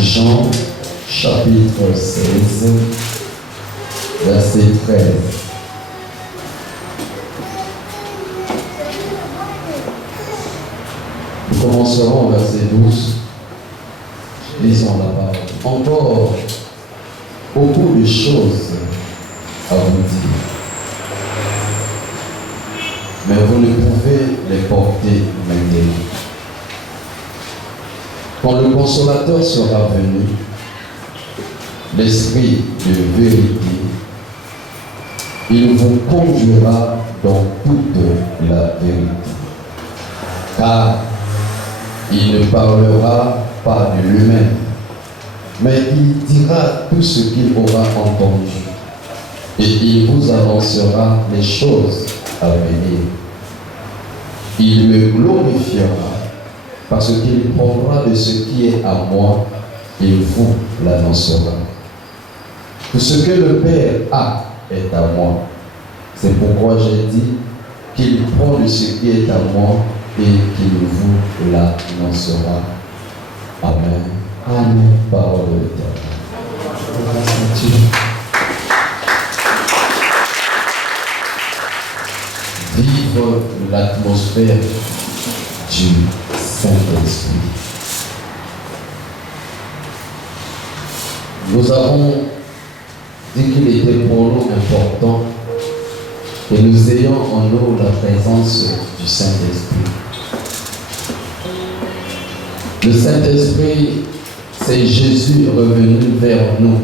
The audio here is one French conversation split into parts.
Jean chapitre 16, verset 13. Nous commencerons au verset 12. Lisons la parole. Encore beaucoup de choses à vous dire, mais vous ne pouvez les porter maintenant. Quand le Consolateur sera venu, l'Esprit de vérité, il vous conduira dans toute la vérité. Car il ne parlera pas de lui-même, mais il dira tout ce qu'il aura entendu, et il vous annoncera les choses à venir. Il me glorifiera, parce qu'il prendra de ce qui est à moi et vous l'annoncera. Tout ce que le Père a est à moi. C'est pourquoi j'ai dit qu'il prend de ce qui est à moi et qu'il vous l'annoncera. Amen. Amen. Parole de l'Éternel. Vivre l'atmosphère du Saint-Esprit. Nous avons dit qu'il était pour nous important que nous ayons en nous la présence du Saint-Esprit. Le Saint-Esprit, c'est Jésus revenu vers nous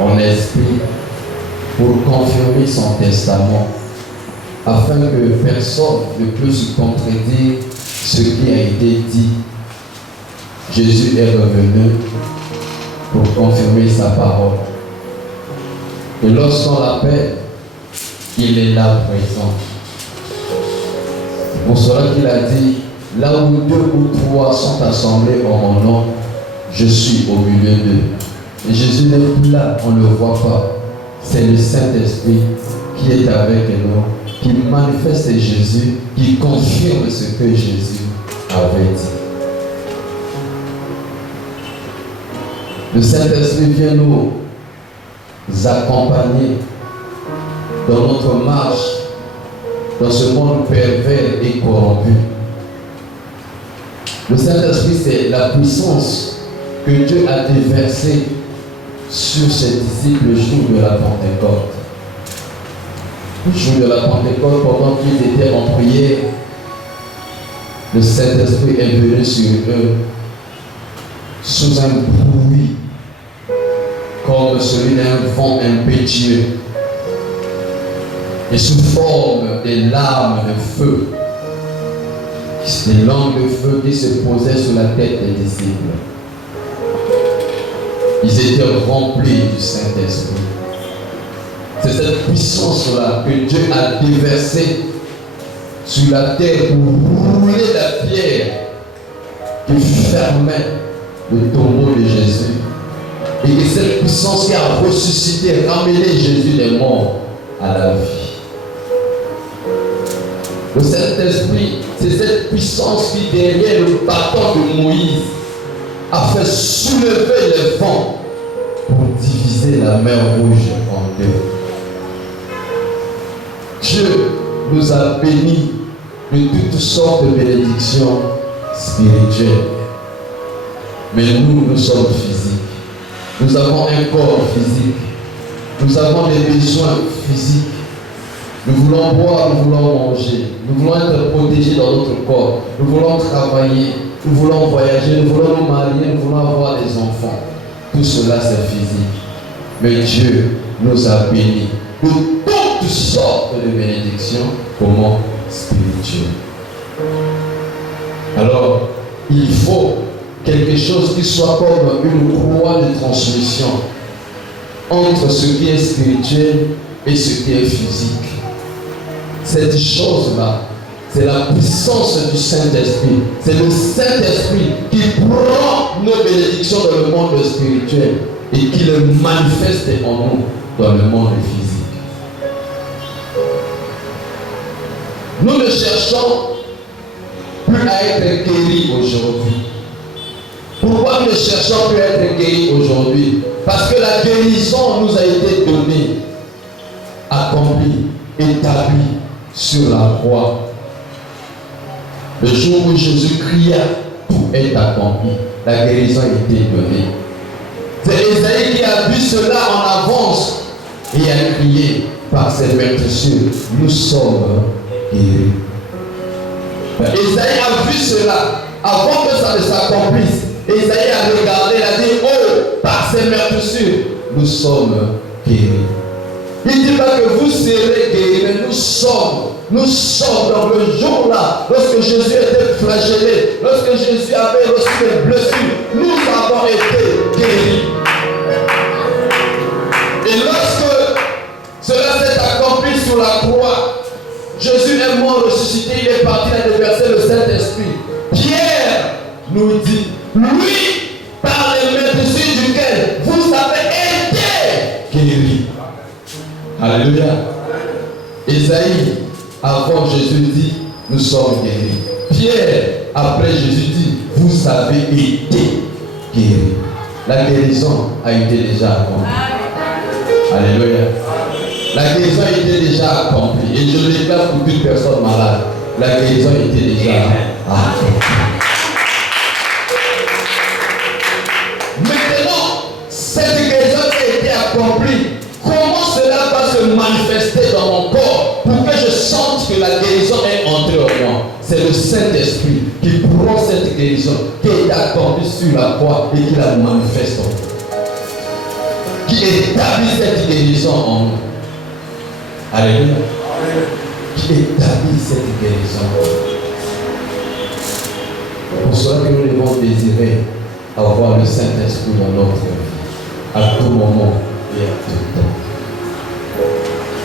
en esprit pour confirmer son testament, afin que personne ne puisse contredire ce qui a été dit. Jésus est revenu pour confirmer sa parole. Et lorsqu'on l'appelle, il est là présent. C'est pour cela qu'il a dit, là où 2 ou 3 sont assemblés en mon nom, je suis au milieu d'eux. Et Jésus n'est plus là, on ne le voit pas. C'est le Saint-Esprit qui est avec nous, qui manifeste Jésus, qui confirme ce que Jésus avait dit. Le Saint-Esprit vient nous accompagner dans notre marche dans ce monde pervers et corrompu. Le Saint-Esprit, c'est la puissance que Dieu a déversée sur ses disciples le jour de la Pentecôte. Le jour de la Pentecôte, pendant qu'ils étaient en prière, le Saint-Esprit est venu sur eux sous un bruit comme celui d'un vent impétueux et sous forme des lames de feu, des langues de feu qui se posaient sur la tête des disciples. Ils étaient remplis du Saint-Esprit. C'est cette puissance-là que Dieu a déversée sur la terre pour rouler la pierre qui fermait le tombeau de Jésus. Et que cette puissance qui a ressuscité, ramené Jésus des morts à la vie. Le Saint-Esprit, c'est cette puissance qui, derrière le bâton de Moïse, a fait soulever les vents pour diviser la mer Rouge en deux. Dieu nous a bénis de toutes sortes de bénédictions spirituelles. Mais nous sommes physiques. Nous avons un corps physique. Nous avons des besoins physiques. Nous voulons boire, nous voulons manger. Nous voulons être protégés dans notre corps. Nous voulons travailler. Nous voulons voyager. Nous voulons nous marier. Nous voulons avoir des enfants. Tout cela, c'est physique. Mais Dieu nous a bénis de toutes sortes de bénédictions. Comment? Spirituelles. Alors, il faut quelque chose qui soit comme une croix de transmission entre ce qui est spirituel et ce qui est physique. Cette chose-là, c'est la puissance du Saint-Esprit. C'est le Saint-Esprit qui prend nos bénédictions dans le monde spirituel et qui le manifeste en nous dans le monde physique. Nous ne cherchons plus à être guéris aujourd'hui. Pourquoi nous ne cherchons plus à être guéris aujourd'hui. Parce que la guérison nous a été donnée, accomplie, établie sur la croix. Le jour où Jésus cria, tout est accompli. La guérison a été donnée. C'est Isaïe qui a vu cela en avance et a crié par ses meurtrissures, nous sommes guéris. Isaïe a vu cela avant que ça ne s'accomplisse. Isaïe a regardé, il a dit, oh, par ses meurtrissures, nous sommes guéris. Il ne dit pas que vous serez guéris, mais nous sommes dans le jour-là, lorsque Jésus était flagellé, lorsque Jésus avait reçu les blessures, nous avons été guéris. Et lorsque cela s'est accompli sur la croix, Jésus est mort, ressuscité, il est parti à déverser le Saint-Esprit. Pierre nous dit, lui, par les meurtrissures duquel vous avez été guéris. Alléluia. Isaïe, avant Jésus dit, nous sommes guéris. Pierre, après Jésus dit, vous avez été guéris. La guérison a été déjà accomplie. Alléluia. La guérison a été déjà accomplie. Et je le déclare pour toute personne malade. La guérison a été déjà accomplie. Maintenant, cette guérison qui a été accomplie, comment cela va se manifester dans mon corps pour que je sente que la guérison est entrée en moi? C'est le Saint-Esprit qui prend cette guérison qui est accomplie sur la croix et qui la manifeste en moi, qui établit cette guérison en moi. Alléluia. Qui établit cette guérison. Pour cela que nous devons désirer avoir le Saint-Esprit dans notre vie, à tout moment et à tout temps.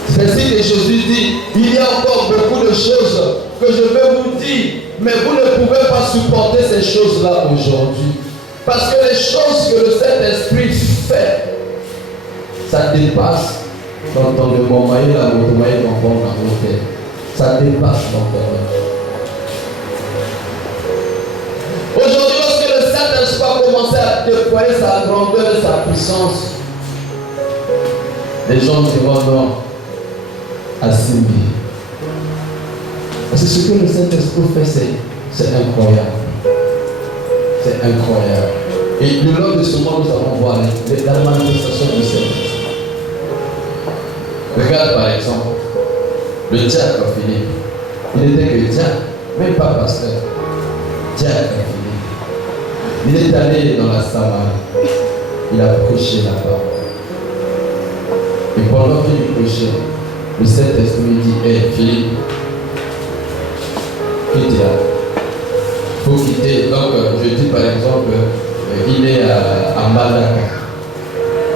C'est ainsi que Jésus dit, il y a encore beaucoup de choses que je vais vous dire, mais vous ne pouvez pas supporter ces choses-là aujourd'hui. Parce que les choses que le Saint-Esprit fait, ça dépasse dans le moment, la motomaïe dans l'hôtel. Ça dépasse l'enfer. Aujourd'hui, lorsque le Saint-Esprit a commencé à déployer sa grandeur et sa puissance, les gens diront non, assimilés. Parce que ce que le Saint-Esprit fait, c'est incroyable. C'est incroyable. Et le long de ce monde, nous allons voir la manifestation du Saint-Esprit. Regarde par exemple, le diacre Philippe. Il n'était que diacre, même pas pasteur. Diacre Philippe. Il est allé dans la Samarie. Il a prêché là-bas. Et pendant qu'il prêchait, le Saint-Esprit lui dit, hé Philippe, quitte là. Il faut quitter. Donc, je dis par exemple, il est à Madaka.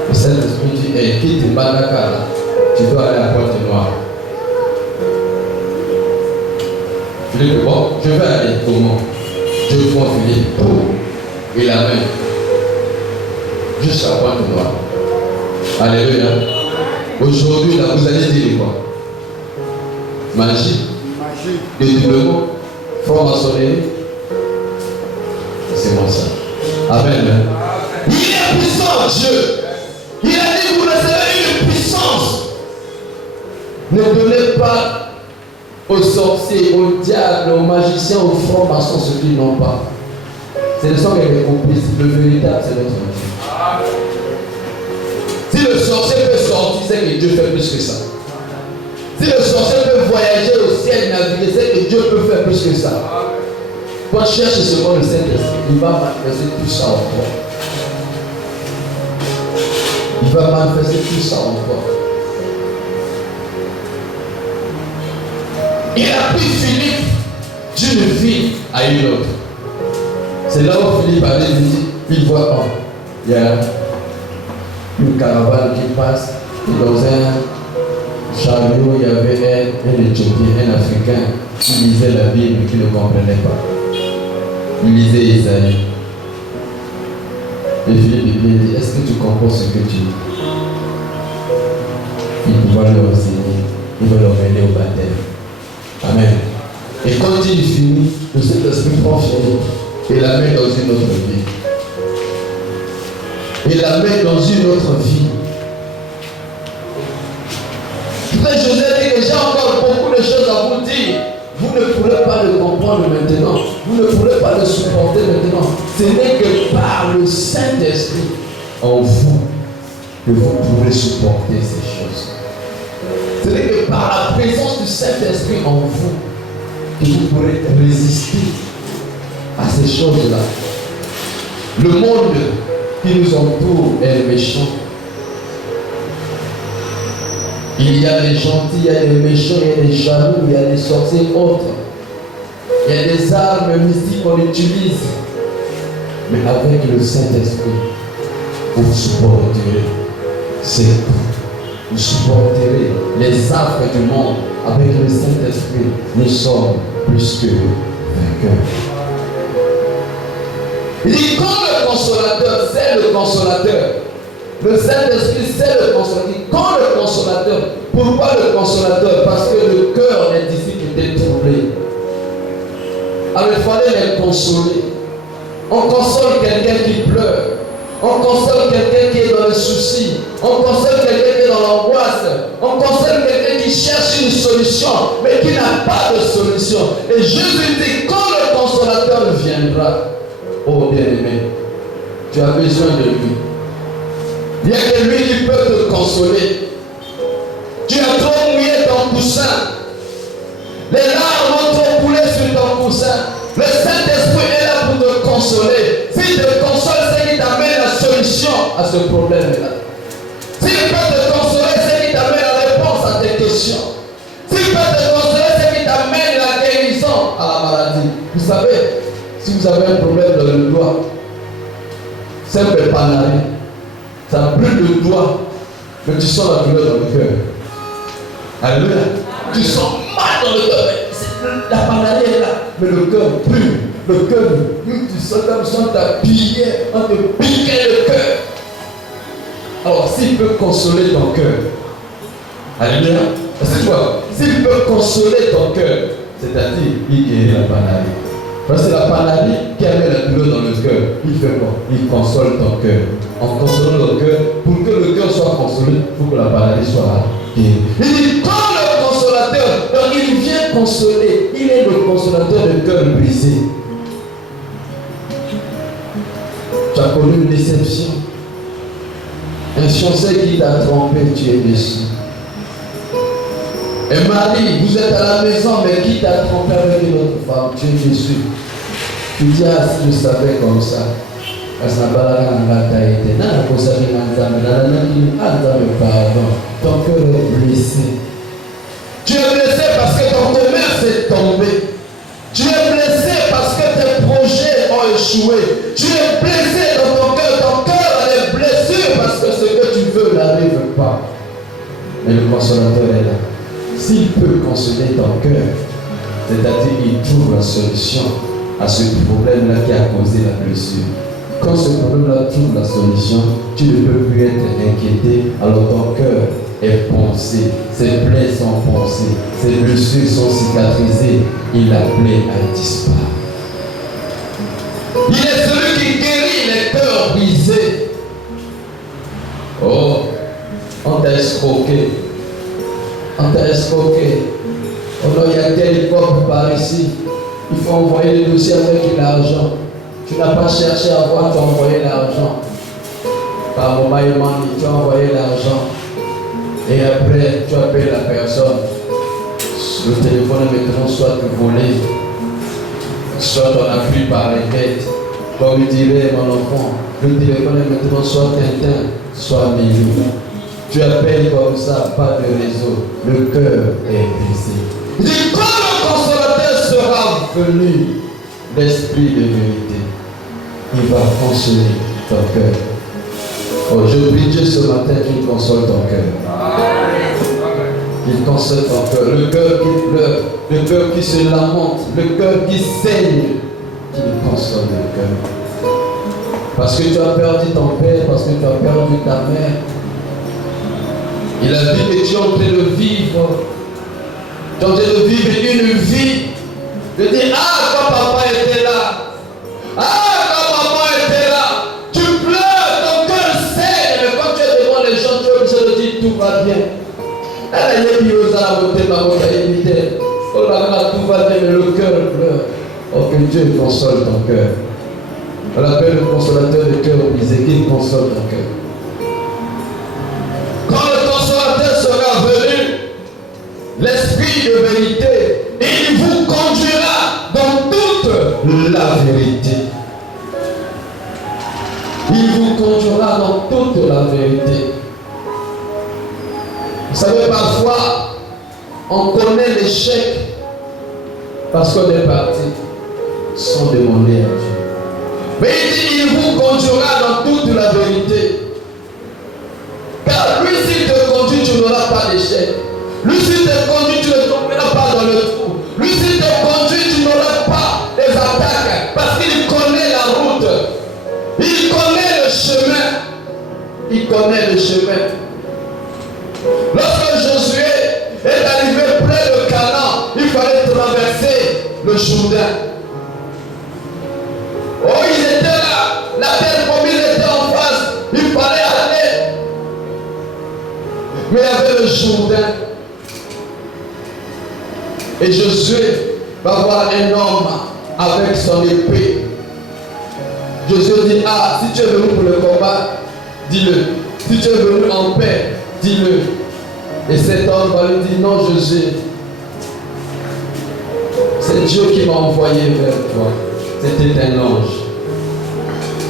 Le Saint-Esprit dit, hé, quitte Madaka là. Tu dois aller à Pointe-Noire. Philippe, bon, je vais aller. Comment? Je prends Philippe, et la main, jusqu'à Pointe-Noire. Alléluia. Aujourd'hui, là, vous allez dire quoi? Magie. Dédoublement. Franc-maçonnerie. C'est mon sang. Amen. Il est puissant, Dieu. Il a dit, vous recevez une puissance. Ne donnez pas aux sorciers, aux diables, aux magiciens, aux francs-maçons ce qu'ils n'ont pas. Ce ne sont que des complices. Le véritable, c'est notre Dieu. Si le sorcier peut sortir, c'est que Dieu fait plus que ça. Si le sorcier peut voyager au ciel, naviguer, c'est que Dieu peut faire plus que ça. Quand je cherche ce mot, le Saint-Esprit, il va manifester tout ça en toi. Il va manifester tout ça en toi. Il a pris Philippe d'une ville à une autre. C'est là où Philippe avait dit, il voit pas. Il y a une caravane qui passe, et dans un chariot, il y avait un Éthiopien, un Africain, qui lisait la Bible mais qui ne comprenait pas. Il lisait Isaïe. Et Philippe lui dit, est-ce que tu comprends ce que tu dis? Il va leur enseigner, il va leur mener au baptême. Amen. Et quand il finit, le Saint-Esprit prend Philippe et la met dans une autre vie. et la met dans une autre vie. Frère José dit que j'ai encore beaucoup de choses à vous dire. Vous ne pourrez pas le comprendre maintenant. Vous ne pourrez pas le supporter maintenant. Ce n'est que par le Saint-Esprit en vous que vous pourrez supporter ces choses. Ce n'est que par la présence du Saint-Esprit en vous que vous pourrez résister à ces choses-là. Le monde qui nous entoure est méchant. Il y a des gentils, il y a des méchants, il y a des jaloux, il y a des sorciers autres. Il y a des armes mystiques qu'on utilise. Mais avec le Saint-Esprit, vous supporterez ces coups. Vous supporterez les affres du monde. Avec le Saint-Esprit, nous sommes plus que vainqueurs. Il dit, quand le consolateur, c'est le consolateur. Le Saint-Esprit, c'est le consolateur. Quand le consolateur, pourquoi le consolateur? Parce que le cœur des disciples était troublé. Alors il fallait les consoler. On console quelqu'un qui pleure. On console quelqu'un qui est dans le souci. On console quelqu'un qui est dans l'angoisse. On console quelqu'un qui cherche une solution, mais qui n'a pas de solution. Et Jésus dit, quand le consolateur viendra, oh bien-aimé, tu as besoin de lui. Il n'y a que lui qui peut te consoler. Tu as trop mouillé ton coussin. Les larmes ont trop coulé sur ton coussin. Le Saint-Esprit est là pour te consoler. S'il te console, c'est qu'il t'amène la solution à ce problème-là. S'il peut te consoler, c'est qu'il t'amène la réponse à tes questions. S'il peut te consoler, c'est qu'il t'amène la guérison à la maladie. Vous savez, si vous avez un problème dans le doigt, simple panaré, ça brûle le doigt, mais tu sens la douleur dans le cœur. Alléluia. Tu sens mal dans le cœur. La panaré est là, mais le cœur brûle. Le cœur, tu sens comme si on t'a pillé, on te piquait le cœur. Alors, s'il peut consoler ton cœur, alléluia, c'est quoi? S'il peut consoler ton cœur, c'est-à-dire, il guérit la panaré. Parce que c'est la panaré qui amène la douleur dans le cœur. Il fait quoi? Il console ton cœur. En consolant le cœur, pour que le cœur soit consolé, il faut que la panaré soit guérie. Il dit, quand le consolateur, donc il vient consoler, il est le consolateur de cœur brisé. Tu as connu une déception. Un fiancé qui t'a trompé, tu es déçu. Et Marie, vous êtes à la maison, mais qui t'a trompé avec une autre femme, tu es déçu. Tu dis, ah, si je savais comme ça. Ton cœur est blessé. Tu es blessé parce que ton commerce est tombé. Tu es blessé parce que tes projets ont échoué. Tu es blessé dans ton cœur a des blessures parce que ce que tu veux n'arrive pas. Mais le consolateur est là. S'il peut consoler ton cœur, c'est-à-dire qu'il trouve la solution à ce problème-là qui a causé la blessure. Quand ce problème-là trouve la solution, tu ne peux plus être inquiété, alors ton cœur est poncé, ses plaies sont poncées, ses blessures sont cicatrisées, et la plaie a disparu. Il est celui qui guérit les cœurs brisés. Oh, on t'a escroqué. On t'a escroqué. Oh non, il y a tel corps par ici. Il faut envoyer le dossier avec l'argent. Tu n'as pas cherché à voir, tu as envoyé l'argent. Par moment, il m'a dit, tu as envoyé l'argent. Et après, tu appelles la personne. Le téléphone est maintenant soit volé, soit on a pris par les têtes. Comme dirait mon enfant, le téléphone est maintenant soit Tintin, soit Milou. Tu appelles comme ça, pas de réseau. Le cœur est brisé. Il dit, quand le consolateur sera venu, l'esprit de vérité, il va consoler ton cœur. Oh, je prie Dieu ce matin qu'il console ton cœur. Il console ton cœur. Le cœur qui pleure, le cœur qui se lamente, le cœur qui saigne, qu'il console le cœur. Parce que tu as perdu ton père, parce que tu as perdu ta mère. Il a dit que tu es en train de vivre. Tu es en train de vivre une vie. De dire, ah, quand papa était là. Ah, quand maman était là. Tu pleures, ton cœur tout va bien, mais le cœur pleure. Oh, que Dieu console ton cœur. On appelle le consolateur de cœur, on disait qu'il console ton cœur. Quand le consolateur sera venu, l'esprit de vérité, il vous conduira dans toute la vérité. Il vous conduira dans toute la vérité. Vous savez, parfois, on connaît l'échec parce qu'on est parti sans demander à Dieu. Mais il dit, il vous conduira dans toute la vérité. Car lui, s'il te conduit, tu n'auras pas d'échec. Lui, s'il te conduit, tu ne tomberas pas dans le trou. Lui, s'il te conduit, tu n'auras pas des attaques. Parce qu'il connaît la route. Il connaît le chemin. Il connaît le chemin. Lorsque Josué est arrivé près de Canaan, il fallait traverser le Jourdain. Oh, ils étaient là, la terre promise était en face, il fallait aller. Mais il y avait le Jourdain. Et Josué va voir un homme avec son épée. Josué dit, ah, si tu es venu pour le combat, dis-le. Si tu es venu en paix, dis-le. Et cet homme va lui dire, non Josué, c'est Dieu qui m'a envoyé vers toi. C'était un ange.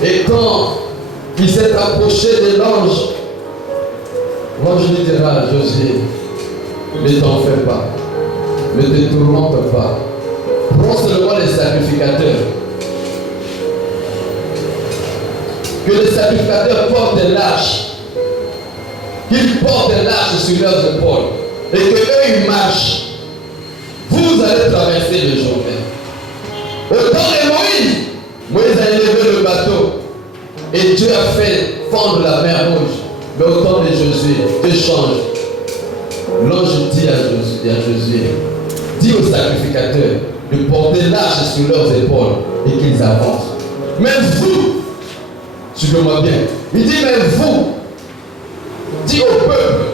Et quand il s'est approché de l'ange, l'ange lui dira, Josué, ne t'en fais pas, ne te tourmente pas, prends seulement les sacrificateurs. Que les sacrificateurs portent l'arche, qu'ils portent l'arche sur leurs épaules, et qu'eux ils marchent. Vous allez traverser le Jourdain. Au temps de Moïse, Moïse a élevé le bateau et Dieu a fait fondre la mer rouge. Mais au temps de Josué, Dieu change. L'ange dit à Josué, dis aux sacrificateurs de porter l'arche sur leurs épaules et qu'ils avancent. Mais vous, suivez-moi bien, il dit, mais vous, dis au peuple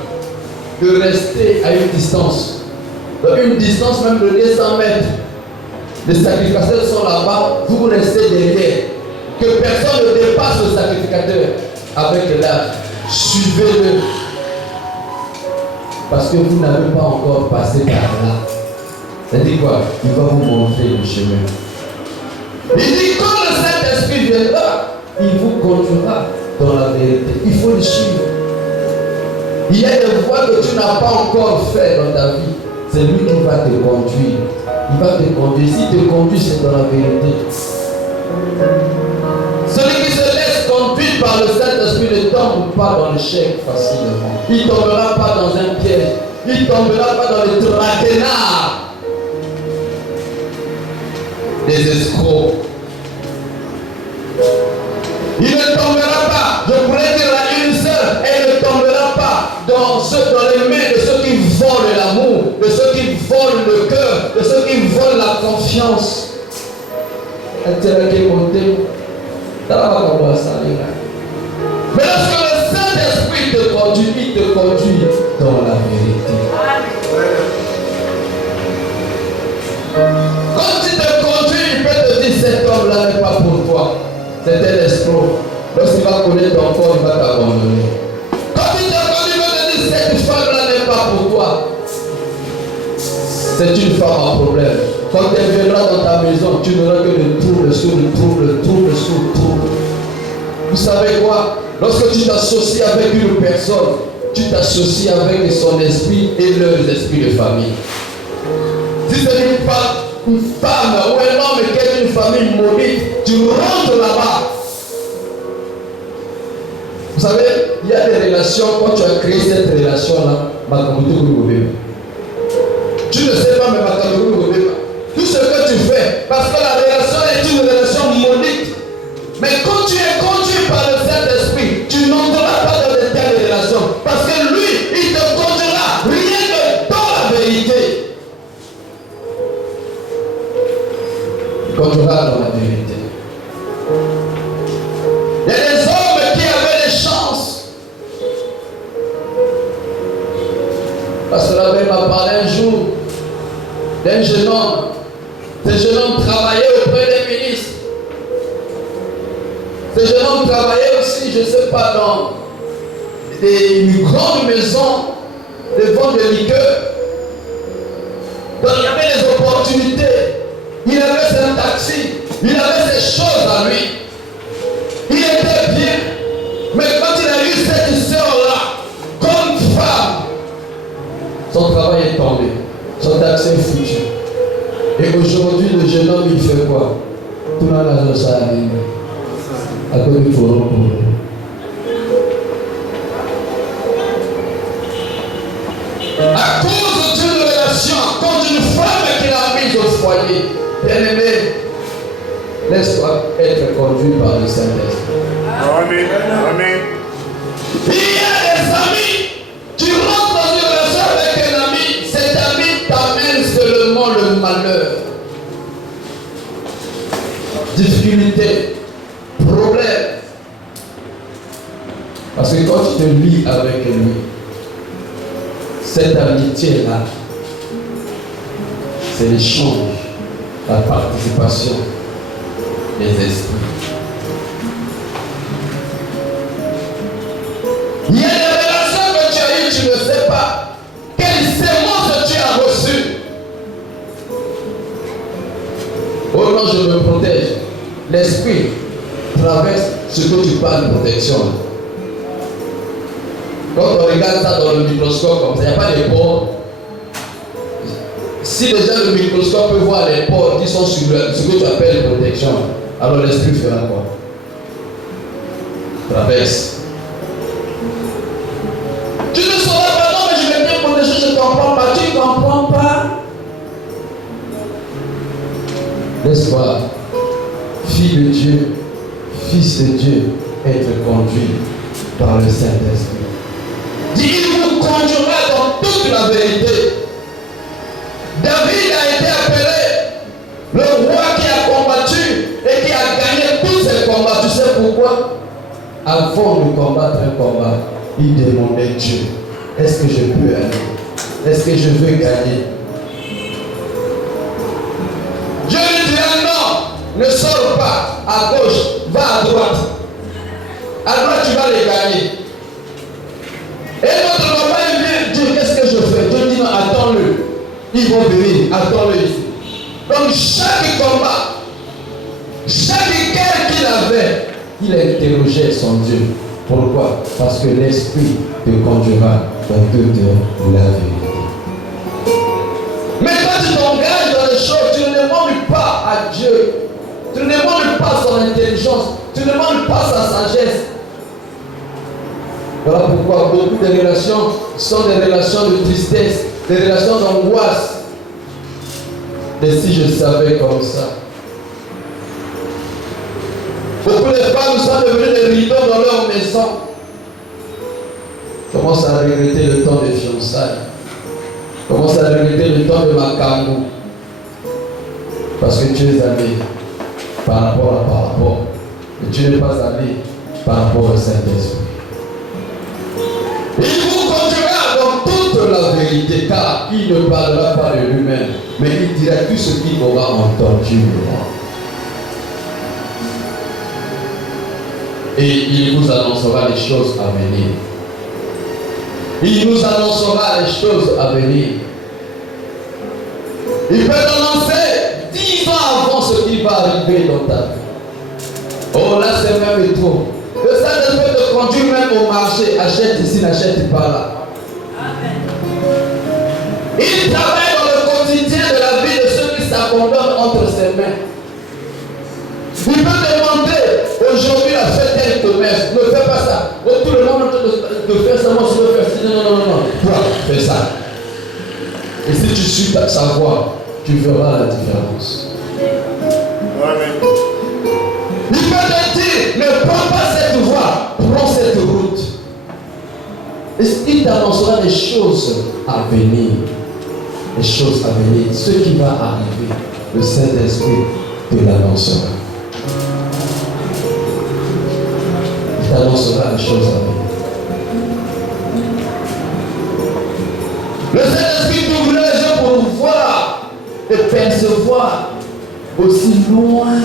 de rester à une distance. Une distance même de 200 mètres. Les sacrificateurs sont là-bas, vous restez derrière. Que personne ne dépasse le sacrificateur avec l'arche. Suivez-le. Parce que vous n'avez pas encore passé par là. C'est-à-dire quoi? Il va vous montrer le chemin. Il dit, quand le Saint-Esprit viendra, il vous conduira dans la vérité. Il faut le suivre. Il y a des voies que tu n'as pas encore fait dans ta vie. C'est lui qui va te conduire. Il va te conduire. S'il te conduit, c'est dans la vérité. Celui qui se laisse conduire par le Saint-Esprit ne tombe pas dans l'échec facilement. Il ne tombera pas dans un piège. Il ne tombera pas dans le traquenard des escrocs. Il ne tombera pas, je pourrais dire à une seule, et il ne tombera pas dans les mains de ceux qui volent l'amour, de ceux qui volent le cœur, de ceux qui volent la confiance. Mais lorsque le Saint-Esprit te conduit, il te conduit dans la vérité. Quand il te conduit, il peut te dire, cet homme-là n'est pas pour toi. C'est un escroc. Lorsqu'il va connaître ton corps, il va t'abandonner. Quand il te conduit, il va te dire, cette femme-là n'est pas pour toi. C'est une femme en problème. Quand elle viendra dans ta maison, tu n'auras que le trouble sur le trouble, le trouble sur le trouble. Vous savez quoi? Lorsque tu t'associes avec une personne, tu t'associes avec son esprit et leurs esprits de famille. Si c'est une femme ou un homme qui est une famille maudite, tu rentres là-bas. Vous savez, il y a des relations, quand tu as créé cette relation-là, tu ne sais pas, mais tout ce que tu fais, parce que la relation est une relation maudite. Mais quand tu es conduit par le Saint-Esprit, tu n'entreras pas dans de telles relations. Parce que lui, il te conduira rien que dans la vérité. Il conduira dans la vérité. Il y a des hommes qui avaient des chances. Parce que la parlé un jour d'un jeune homme. Ce jeune homme travaillait auprès des ministres. Ce jeune homme travaillait aussi, je ne sais pas, dans une grande maison de vente de liqueurs. Donc il y avait des opportunités. Il avait ses taxis. Il avait ses choses à lui. Il était bien. Mais quand il a eu cette sœur-là, comme femme, son travail est tombé. Son taxi est foutu. Et aujourd'hui, le jeune homme, il fait quoi? Tout le monde a ça arrive. À cause du forum pour eux. À cause d'une relation, à cause d'une femme qu'il a mise au foyer, bien-aimé, laisse-toi être conduit par le Saint-Esprit. Amen. Amen. Il y a des amis, tu rentres dans une relation avec un ami, cet ami t'amène seulement le malheur, difficulté, problème. Parce que quand tu te lis avec lui, cette amitié-là, c'est l'échange, la participation des esprits. Il y a des relations que tu as eues, tu ne sais pas. Quelle sémence tu as reçue. Oh non, je me protège. L'esprit traverse ce que tu parles de protection. Quand on regarde ça dans le microscope, comme ça, il n'y a pas de pores. Si déjà le microscope peut voir les pores qui sont sur ce que tu appelles protection, alors l'esprit fera quoi? Traverse. Tu ne sauras pas, non, mais je vais bien protéger, je ne comprends pas. Tu ne comprends pas. Laisse voir, fille de Dieu, fils de Dieu, être conduit par le Saint-Esprit. Il vous conduira dans toute la vérité. David a été appelé le roi qui a combattu et qui a gagné tous ses combats. Tu sais pourquoi? Avant de combattre un combat, il demandait Dieu, est-ce que je peux aller? Est-ce que je veux gagner? Dieu lui dit non, ne sors pas à gauche, va à droite. À droite, tu vas les gagner. Et notre papa, il vient, Dieu, qu'est-ce que je fais? Dieu dit non, attends-le. Ils vont venir, attends-le ici. Donc chaque combat, chaque guerre qu'il avait, il interrogeait son Dieu. Pourquoi? Parce que l'Esprit te conduira dans toute la vérité. Mais quand tu t'engages dans les choses, tu ne demandes pas à Dieu. Tu ne demandes pas son intelligence. Tu ne demandes pas sa sagesse. Voilà pourquoi beaucoup de relations sont des relations de tristesse, des relations d'angoisse. Et si je savais comme ça, beaucoup de femmes sont devenues des rideaux dans leur maison. Commence à regretter le temps des fiançailles. Commence à regretter le temps de Macamou. Parce que tu es allé par rapport. Et tu n'es pas allé par rapport au Saint-Esprit. Il vous conduira dans toute la vérité, car il ne parlera pas de lui-même, mais il dira tout ce qu'il aura entendu de moi. Et il vous annoncera les choses à venir. Il nous annoncera les choses à venir. Il peut t'annoncer 10 ans avant ce qui va arriver dans ta vie. Oh là, c'est même trop. Le Saint-Esprit te conduit même au marché. Achète ici, n'achète pas là. Amen. Il travaille dans le quotidien de la vie de ceux qui s'abandonnent entre ses mains. Il peut demander aujourd'hui à faire tel commerce. Ne fais pas ça. Oh, tout le monde te fait ça. Moi, je veux faire ça. Non. Toi, fais ça. Et si tu suis sa voix, tu verras la différence. Amen. Il peut te dire, ne prends pas cette voie, prends cette route. Et il t'annoncera des choses à venir. Les choses à venir. Ce qui va arriver, le Saint-Esprit te l'annoncera. Il t'annoncera les choses à venir. Le Saint-Esprit t'ouvre les yeux pour voir et percevoir aussi loin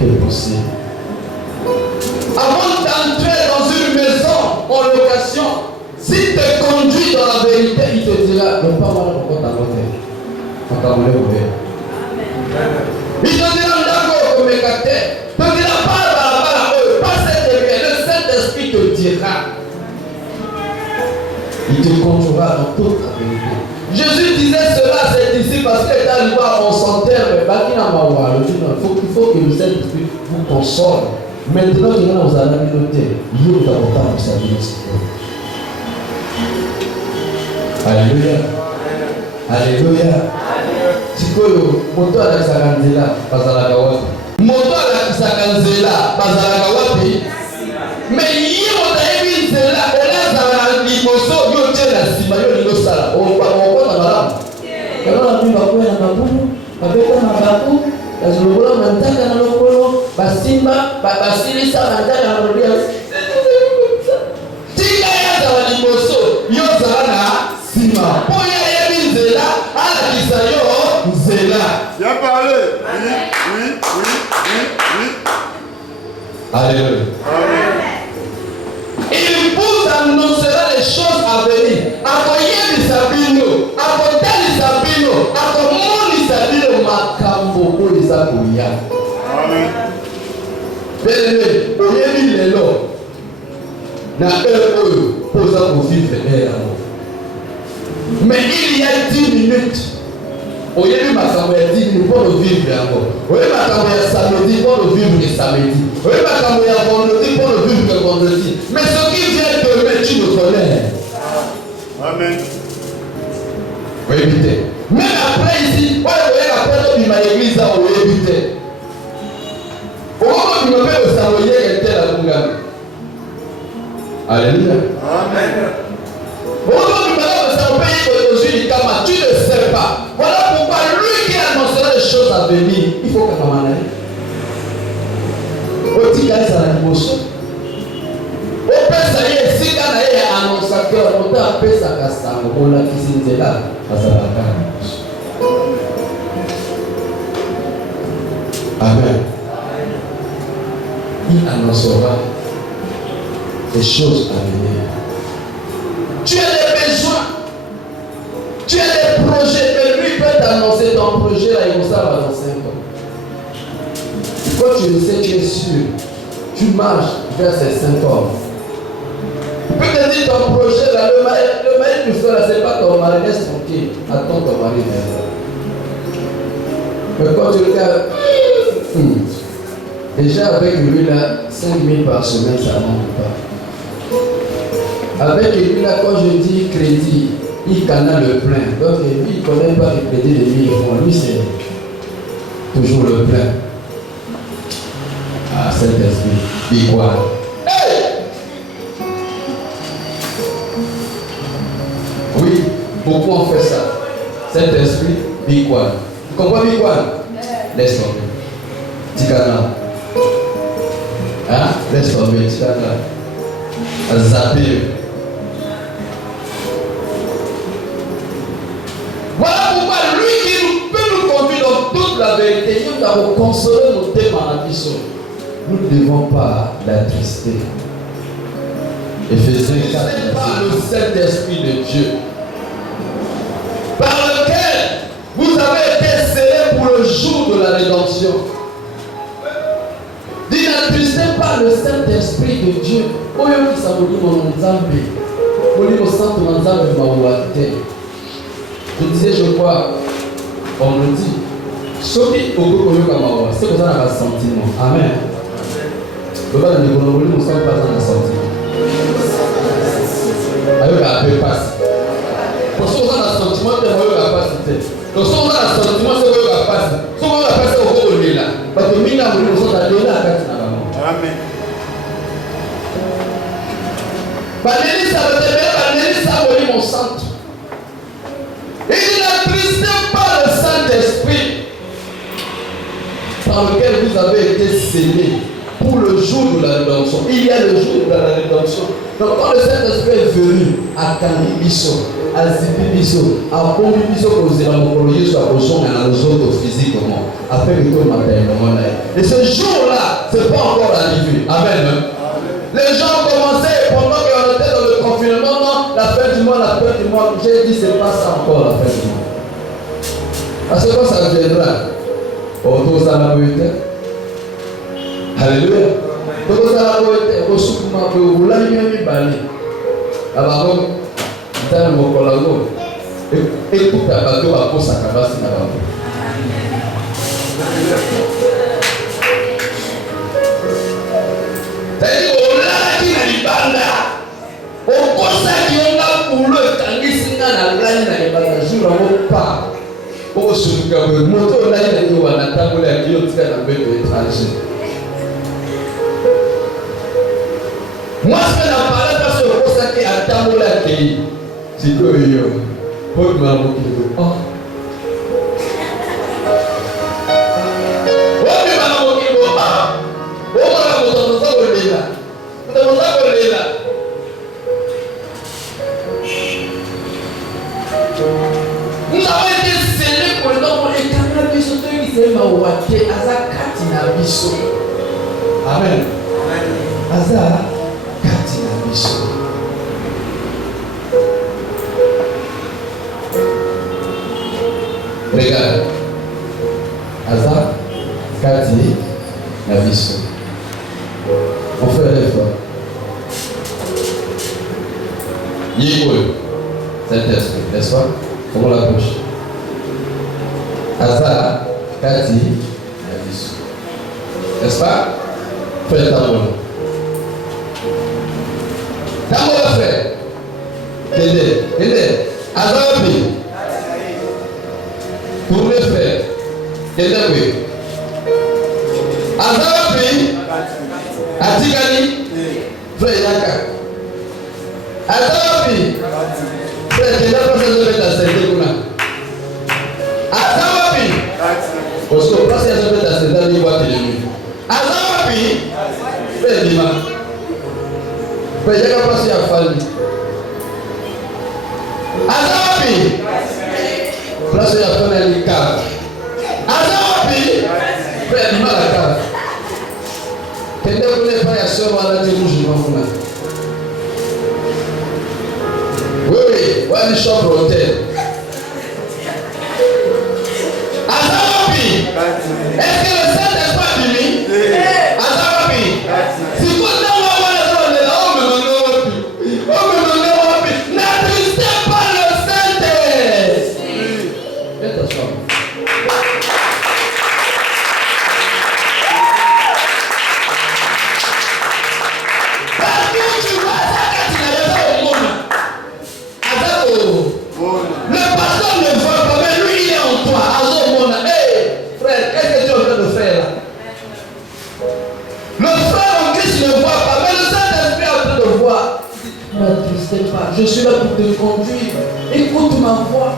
que possible. Avant d'entrer dans une maison en location, s'il te conduit dans la vérité, il te dira, non pas mal pourquoi t'as voté. On t'a voulu ouvrir. Il te dira, d'accord, comme mécataire. Il te dira, pas cette vérité. Le Saint-Esprit te dira. Il te conduira dans toute la vérité. Jésus disait cela à ses disciples parce qu'il était arrivé à mon centre, mais il faut que le Saint-Esprit vous console. Maintenant, vous allez noter, il y a pour sa vie. Alléluia. Alléluia. Si vous moto à la Sakanzela, pas à la Gawapi. Moto à la Sakanzela, pas à la Gawapi. Mais il y a une zela, et là, ça va être l'imoso, il y a la cima, il y a le sala. On va dans la lame. Et là, on va couper la babou, avec un babou, la zolobola, mantaka na lokolo, basimba, basilisa, mantaka na lolia. Tika ya za limoso, yo za na sima. Poya ya bizela, ala kisayo zela. Bien parlé. Oui. Alléluia. Il vous annoncera les choses à venir. Akoye Sabino, Akotali Sabino, Akomoni Sabino, Makambo, Olisa Koya. Amen. Bien-aimé, Oyebi Lelo, na eux, posant pour vivre l'air. Mais il y a 10 minutes. Oyebi Makambo ya 10 minutes pour le vivre encore. Oyebi Makambo ya samedi pour le vivre le samedi. Oyebi Makambo ya vendredi pour le vivre le vendredi. Mais ce qui vient demain, tu le connais. Amen. Vous évitez. Même après ici, vous voyez après il m'a église à vous éviter. Au moment où il me fait le samoyer qui était la Bungami. Alléluia. Amen. Au moment où il m'a fait le samoyer aujourd'hui, tu ne sais pas. Voilà pourquoi lui qui annoncera les choses à venir, il faut que maman aille. Au petit gars, ça a l'émotion. Au père, ça y est, si quand il a annoncé que on t'a fait sa casse, on l'a qui s'est là, à sa Amen. Il annoncera des choses à venir. Tu as des besoins, tu as des projets, mais lui peut t'annoncer ton projet là, il va savoir dans 5 ans. Quand tu le sais, tu es sûr, tu marches vers ces 5 ans. Il peut te dire ton projet là, le mari du frère là, c'est pas ton mari, laisse tranquille, attends ton mari derrière. Mais quand tu regardes, déjà avec lui là, 5 000 par semaine, ça ne manque pas. Avec lui là, quand je dis crédit, il canale le plein. Donc lui, il ne connaît pas le crédit de 1000 francs. Lui, c'est toujours le plein. Ah, Saint-Esprit, dis quoi? Oui, beaucoup ont fait ça. Saint-Esprit, dis quoi? Tu comprends dis quoi? Laisse tomber. Ticana. Hein? Laisse tomber, Ticana. Zapper. Voilà pourquoi lui qui peut nous conduire dans toute la vérité, nous avons consolé nos thèmes à la mission. Nous ne devons pas l'attrister. Éphésiens 4, par le Saint-Esprit de Dieu, par lequel vous avez été scellés pour le jour de la rédemption. N'attristez pas le Saint-Esprit de Dieu. Je disais, je crois, on me dit, ce qui est au c'est que ça n'a pas sentiment. Amen. Le bas de l'économie, nous ne sommes pas dans un sentiment. Avec la paix passe. Pour ceux qui ont un sentiment, c'est que la passe. Donc, si on a un sentiment, c'est que la passe. Si on a la passe, c'est que là. Parce que nous sommes à donner à la carte. Amen. Valérie, ça veut dire, Valérie, ça veut dire mon centre. Et n'attristez pas le Saint-Esprit par lequel vous avez été scellés pour le jour de la rédemption. Il y a le jour de la rédemption. Donc quand le Saint-Esprit est venu à Kamibiso, azipi biso akombi biso kozela mokolo Yesu akozonga na lozoto physiquement après que tout matin et ce jour-là c'est pas encore arrivé. Amen. Les gens commençaient pendant qu'on était dans le confinement, non, la fin du mois, j'ai dit c'est pas ça encore la fin du mois. Parce que quand ça viendra, on doit s'en avoir. Alléluia. Donc ça va être au soukuma que vous l'avez mis balé. Alors dans le mokolago, écoute à bateau à cause à cabassi na bateau. C'est-à-dire on l'a qui na libanda. On cosa qui on a pour le kangisi na lani na libanda jour au pas. Au soukuma que moto na ile wana tambola kiyo tika na beto étranger. Moi, je vais en parler parce que vous savez qu'il y a un temps où la vie, c'est que yo, pour que maman qui veut, oh, mais maman qui veut, ah, oh, maman, vous entendez ça, vous l'êtes là, vous entendez ça, vous l'êtes là. Nous avons été scellés pour le temps pour les caméras qui sont qui s'est mawake, aza katina biso. Amen. Aza. Regarde, Azar, Kati, Nabiso. On fait l'effort. Yégoul, Saint-Esprit, n'est-ce pas? On la bouche. Azar, Kati, Nabiso. N'est-ce pas? Fais ta bonne. Comment on va faire? Aidez. Azabi. Pour le faire. Aidez. Azabi. Atikani. Frère Yaka. Azabi. Frère Yaka, parce que je vais t'ascender pour là. Azabi. Parce que parce que je vais t'ascender, il va te lever. Azabi. Frère Dima. Frère Yaka, parce qu'il y a fallu. Azabi. Place où il y a fait les cartes. Azabi. Frère Dima la carte. Quand vous n'avez pas la soeur, on a dit rouge, je m'en fous là. Oui, on a une chambre hôtel. Azabi. Est-ce que le Saint-Esprit a dit? Azabi. Si vous n'avez pas je suis là pour te conduire. Écoute ma voix.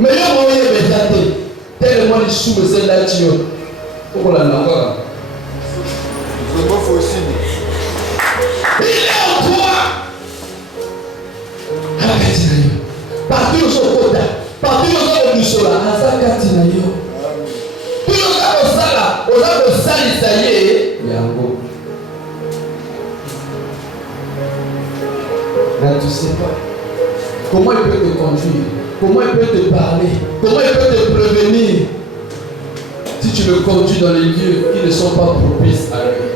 Mais il y a moyen de méditer. Tellement les sous me c'est là tu pourquoi la langue? Il est en toi. Partout où son côté, partout où son bouchon là, Azakati na yo. Tout le monde a ça y est, Yango. Mais tu sais pas comment il peut te conduire, comment il peut te parler, comment il peut te prévenir si tu le conduis dans les lieux qui ne sont pas propices à lui.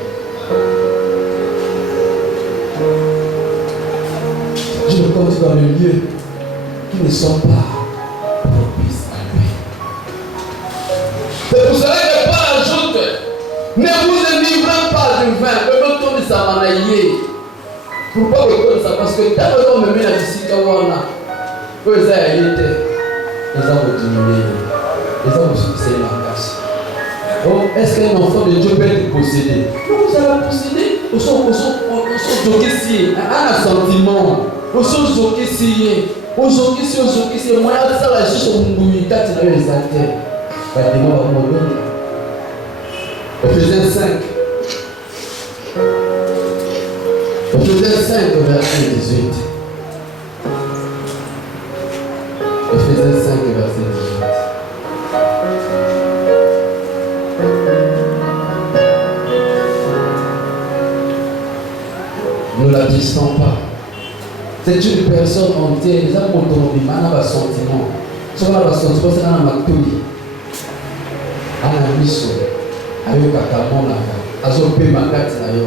Je le conduis dans les lieux qui ne sont pas propices à lui. C'est pour cela que Paul ajoute, ne vous enivrez pas du vin, le retour de sa manaïe. Pourquoi le retour de sa? Parce que tant que me met la visite à Wana, eux ils ont été, ils ont diminué, ils ont succès la casse. Donc, est-ce qu'un enfant de Dieu peut être possédé? Non, vous allez posséder. Au son jockey, un assentiment, au son jockey. ozongisi moya asala lisusu mbumi kati na yo eza te bademo bakodoni. Ephésiens 5 verset 18. Ephésiens 5 verset 18. Ne l'abdissons pas. C'est une personne entière. Les hommes autonomes, ils ont un sentiment. Ce qu'on a un sentiment, c'est un matouille. Un amiso. Ayo kakamona. Azo pe makati na yo.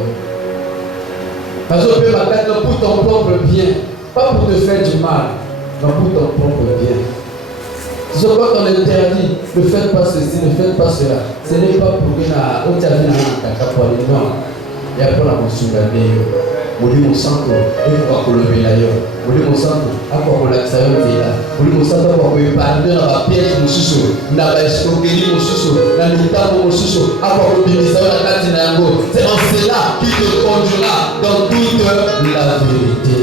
Azo pe makati pour ton propre bien. Pas pour te faire du mal, mais pour ton propre bien. Ce qu'on interdit, ne faites pas ceci, ne faites pas cela. Ce n'est pas pour que na otavi na kakapoali non. Il y a pas la mosungane. Molimo santo eko kolobela yo. Molimo santo akolakisa yo nzela. Molimo santo akoyepande na bapiège mosusu, na baescroquerie mosusu, na mitambo mosusu, akolobimisa yo na kati na yango. C'est en cela qui te conduira dans toute la vérité.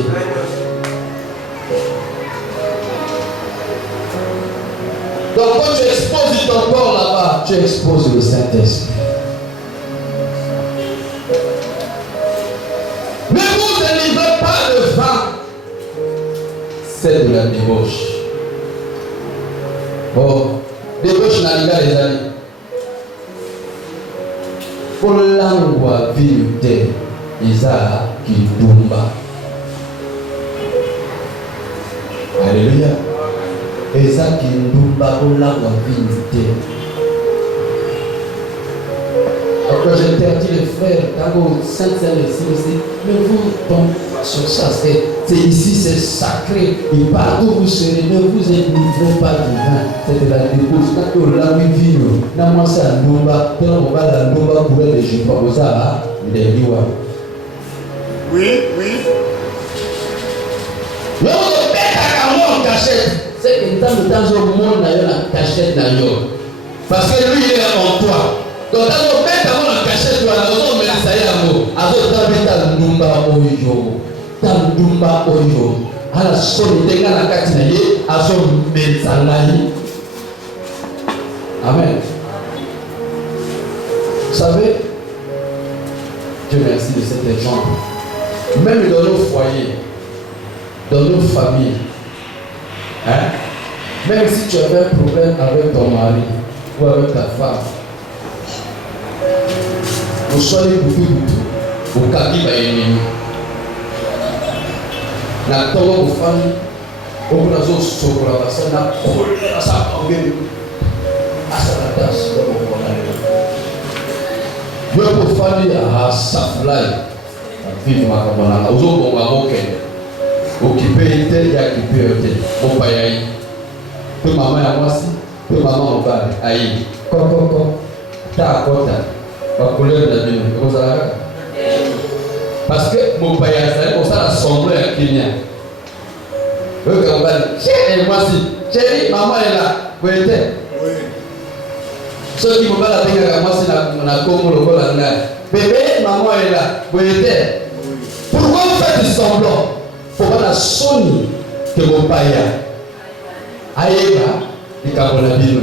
Donc quand tu exposes ton corps là-bas, tu exposes le Saint-Esprit. Ne vous délivrez pas de vin, c'est de la débauche. Bon, débauche n'a pas les amis. Pour l'angwa vérité, Isa qui dumba. Alléluia. Isa qui dumba pour l'angwa vérité. Alors j'interdis les frères, quand vous Saint-Saint ici, mais vous tombez sur ça, c'est ici, c'est sacré. Et partout vous serez, ne vous délivrez pas du vin. C'est de la débauche. Quand vous l'avez vu, n'a pas ça à Nomba, quand on va à Nomba pour les jupes, comme ça, il est libre. Oui. Mais on ne fait qu'à comment on cachette. C'est que dans le temps, au monde, on a cachette d'ailleurs. Parce que lui, il est en toi. Donc, dans le fait qu'avant la cachette, tu as raison, mais ça y est, amour. Alors, tu as vu ta Ndumba Oyo. Ta Ndumba Oyo. À la solide, à la Katinaye, à son Metsanaï. Amen. Vous savez, Dieu merci de cet exemple. Même dans nos foyers, dans nos familles, hein, même si tu avais un problème avec ton mari ou avec ta femme, au soleil au kaki ennemi. Na tolo au famille, au nazo sokola basa na kolela sa ngeni. Asala das do ko na. Yo ko famille a saflai. Vive makamana ozo bonga moke. Occupé tel ya occupé tel. O payai. Pe mama ya mwasi, pe mama obale. Ayi. Koko. Ta kota. La couleur de Dieu, parce que mon père c'est pour ça la sombre à Kenya. Le gars chérie, moi si, chérie, maman est là, vous êtes. Oui. Ceux qui me parlent avec moi c'est la Congo le col là. Bébé, maman est là, vous êtes. Pourquoi vous faites semblant? Pour voir la sonne que mon père a. Aïeba, il cabona bino.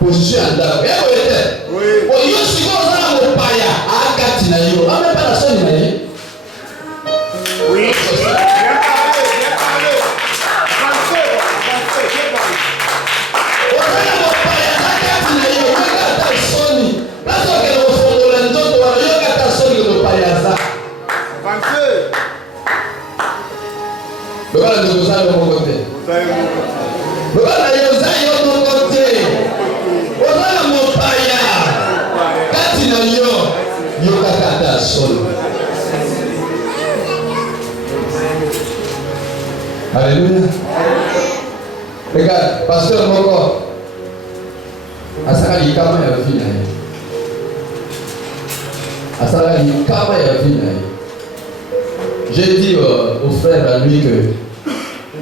Position en dehors. Et vous êtes. Oui. Oh, yo si vous avez un paya, à Katina yo, on n'est pas la seule image. Oui. Bien parlé. Avancez. On a un paya, à Katina yo, on a un soni. Là, ce que nous faisons dans le ndoto, on a un soni de paya ça. Avancez. Le gars de vous a de mon côté. Le gars de vous a de mon côté. On a mon paya. Katina yo, yo kata soni. Alléluia. Regarde, pasteur Moko. Asaka yikama ya vie na ye. Asaka yikama ya vie na ye. J'ai dit au frère à lui que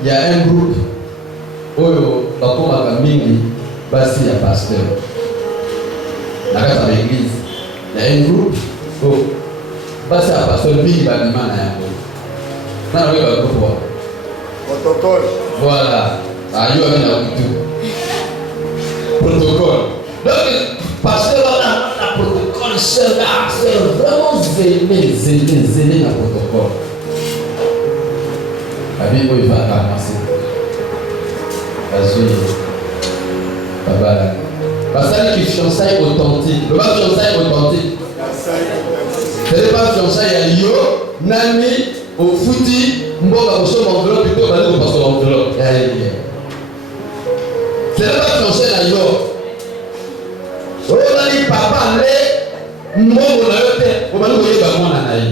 il y a un groupe oyo bakomaka mingi basi ya pasteur. Na kata l'église. Il y a un groupe oh basi ya pasteur mingi babima na yango. Na we ba groupe wa. Protocole. Voilà. Aïe, on a tout. Protocole. Donc, parce que la protocole, c'est vraiment zélé la protocole. La Bible, il va ramasser. Parce que les fiançailles authentiques. Le pas fiançailles authentique. Ce n'est pas fiançailles à yo, nani, au fouti, mboga au son enveloppe, plutôt qu'on va passer l'enveloppe. Ce n'est pas fiançailles à yo. On a dit papa, les mboga on a eu, on va nous dire que mon anaï.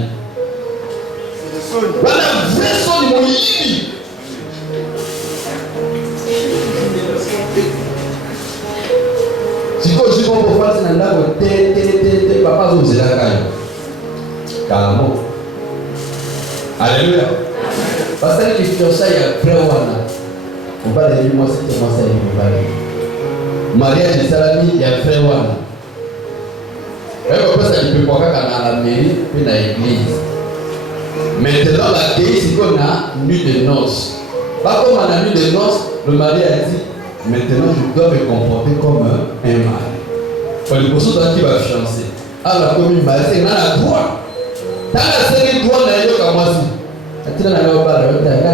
On a vrai son de mon yimi. Si vous avez un papa, vous avez carrément. Alléluia. Parce que les fiançailles, il y a on va les dire, moi, c'était moi, ça y est. Mariage de salami, il y a frère. Et après, ça ne peut pas dans la mairie et dans l'église. Maintenant, la théie, c'est qu'on a nuit de noces. Pas comme on a nuit de noces, le mari a dit. Maintenant, je dois me comporter comme un mari. Pour les personnes qui vont fiancer. Alors, comme une mari, c'est un droit. Dans la série droit, on a eu comme moi. Tu n'as pas le droit de faire.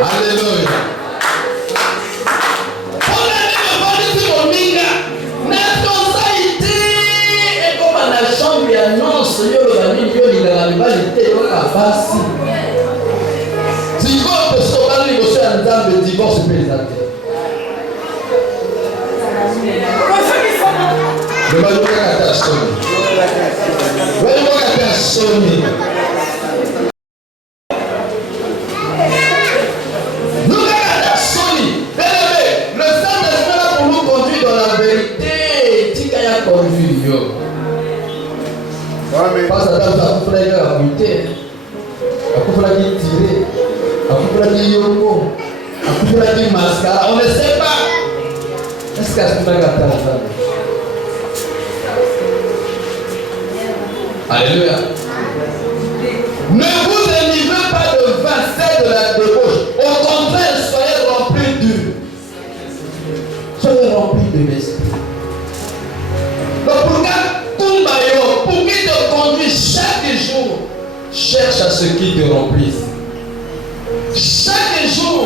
Alléluia. Si vous avez sauvé les dossiers en temps de divorce, présenté. Le mari a été sonné. Le mari a été sonné. Nous avons été sonnés. Le Saint-Esprit là pour nous conduire dans la vérité. Qui a conduit yo? Parce que dans la couple il y a la vérité. La couple qui est tirée. La couple qui est yoko. La couple qui est mascara. On ne sait pas. Est-ce qu'elle se met à la Alléluia. Ne vous énivrez pas de vin, c'est de la débauche. Au contraire, soyez remplis d'huile. Soyez remplis de l'esprit. Donc pour qu'il te conduise chaque jour, cherche à ce qu'il te remplisse. Chaque jour,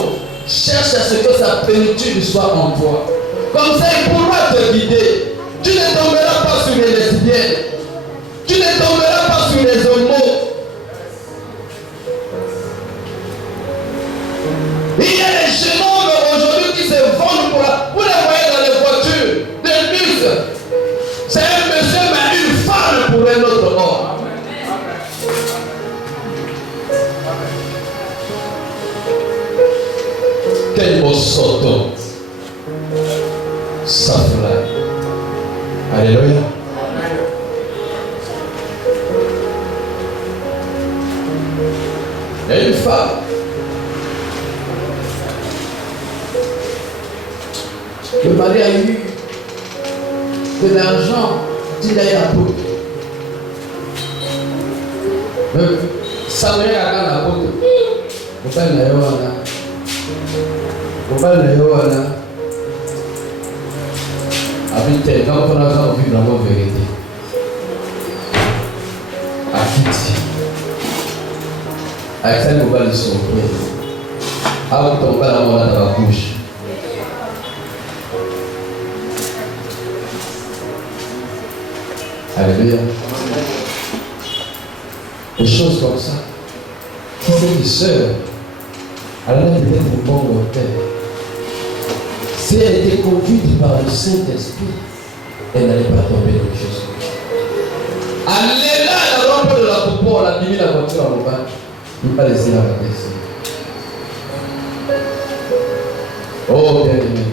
cherche à ce que sa plénitude soit en toi. Comme ça, il pourra te guider. Tu ne tomberas pas sur les lesbiennes. Tu ne tomberas pas sur les homos. Il y a des génons aujourd'hui qui se vendent pour les voyer dans les voitures, des bus. C'est un monsieur, mais une femme pour un autre homme. Quel beau soto. Ça fly. Alléluia. Il y a une femme. Le mari a eu de l'argent, dit d'ailleurs à tout. Ça me regarde à la porte. Vous parlez de Yohana. Vous parlez de Yohana. Avec quand on a vu dans la vérité. À Kitty. Avec ça, on va le sauver. Avant qu'on va la mort dans la bouche. Alléluia. Des choses comme ça. Si c'est une sœur, elle a peut-être un bon hôtel. Si elle était conduite par le Saint-Esprit, elle n'allait pas tomber dans les choses. Elle est là, la rampe de la popo, elle a mis la voiture en bas. Il ne pas laisser la bâtisse. Oh bien-aimé,